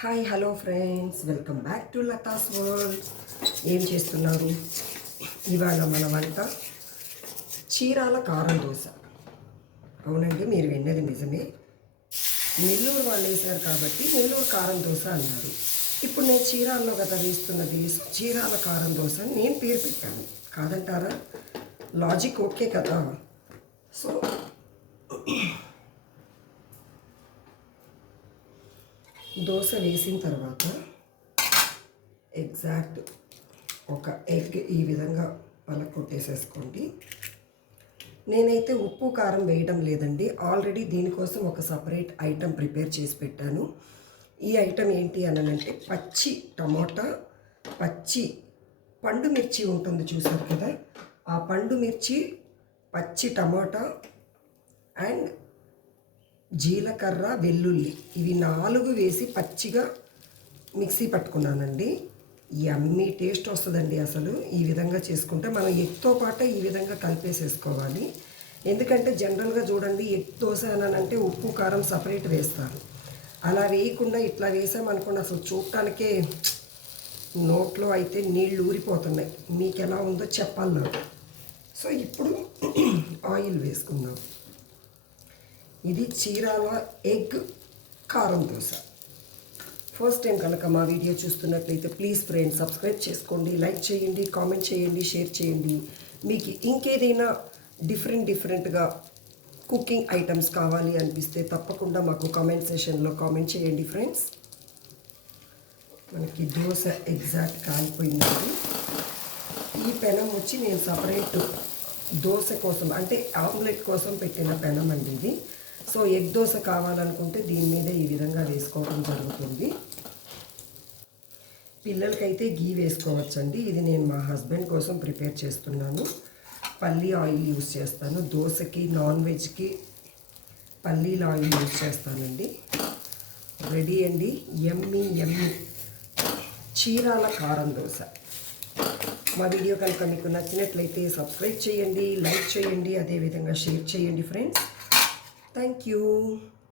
Hi hello friends. Welcome back to Latha's world. ఏం చేస్తున్నారు? ఇవాళ మన వంట చీరాల కారం దోశ. అవునండి మీరు విన్నది నిజమే. నెల్లూరు వాళ్ళు వేశారు కాబట్టి నెల్లూరు కారం దోశ అన్నారు. ఇప్పుడు నేను చీరాల్లో కదా వేస్తున్నది చీరాల కారం దోశ అని నేను పేరు పెట్టాను. కాదంటారా? లాజిక్ ఓకే కదా. సో దోశ వేసిన తర్వాత ఎగ్జాక్ట్ ఒక ఎగ్ ఈ విధంగా పలక కొట్టేసేసుకోండి నేనైతే ఉప్పు కారం వేయడం లేదండి. ఆల్రెడీ దీనికోసం ఒక సపరేట్ ఐటెం ప్రిపేర్ చేసి పెట్టాను. ఈ ఐటెం ఏంటి అనంటే పచ్చి టమోటా పచ్చి పండు మిర్చి ఉంటుంది చూసారు కదా? ఆ పండు మిర్చి పచ్చి టమాటా అండ్ జీలకర్ర వెల్లుల్లి ఇవి నాలుగు వేసి పచ్చిగా మిక్సీ పట్టుకున్నానండి. ఎమ్మి టేస్ట్ వస్తుందండి అసలు. ఈ విధంగా చేసుకుంటే మనం ఎగ్తో పాటు ఈ విధంగా కలిపేసేసుకోవాలి. ఎందుకంటే జనరల్గా చూడండి ఎగ్ దోశ అని అంటే ఉప్పు కారం సపరేట్ వేస్తారు. అలా వేయకుండా ఇట్లా వేసామనుకోండి అసలు చూడటానికే నోట్లో అయితే నీళ్ళు ఊరిపోతున్నాయి. మీకు ఎలా ఉందో చెప్పాలి నాకు. సో ఇప్పుడు ఆయిల్ వేసుకుందాం. ఇది చీరాల ఎగ్ కారం దోశ. ఫస్ట్ టైం కనుక మా వీడియో చూస్తున్నట్లయితే ప్లీజ్ ఫ్రెండ్స్ సబ్స్క్రైబ్ చేసుకోండి లైక్ చేయండి కామెంట్ చేయండి షేర్ చేయండి. మీకు ఇంకేదైనా డిఫరెంట్ డిఫరెంట్గా కుకింగ్ ఐటమ్స్ కావాలి అనిపిస్తే తప్పకుండా మాకు కామెంట్ సెషన్లో కామెంట్ చేయండి ఫ్రెండ్స్ మనకి దోశ ఎగ్జాక్ట్ కాలిపోయిందండి. ఈ పెనం వచ్చి నేను సపరేట్ దోశ కోసం అంటే ఆమ్లెట్ కోసం పెట్టిన పెనం అండి ఇది. సో ఎగ్ దోశ కావాలనుకుంటే దీని మీద ఈ విధంగా వేసుకోవడం జరుగుతుంది. పిల్లలకైతే గీ వేసుకోవచ్చండి. ఇది నేను మా హస్బెండ్ కోసం ప్రిపేర్ చేస్తున్నాను. పల్లీ ఆయిల్ యూస్ చేస్తాను. దోశకి నాన్ వెజ్కి పల్లీల ఆయిల్ యూస్ చేస్తానండి. రెడీ అండి. ఎమ్మి ఎమ్మి. చీరాల కారం దోశ. మా వీడియో కనుక మీకు నచ్చినట్లయితే సబ్స్క్రైబ్ చేయండి లైక్ చేయండి అదేవిధంగా షేర్ చేయండి ఫ్రెండ్స్. Thank you.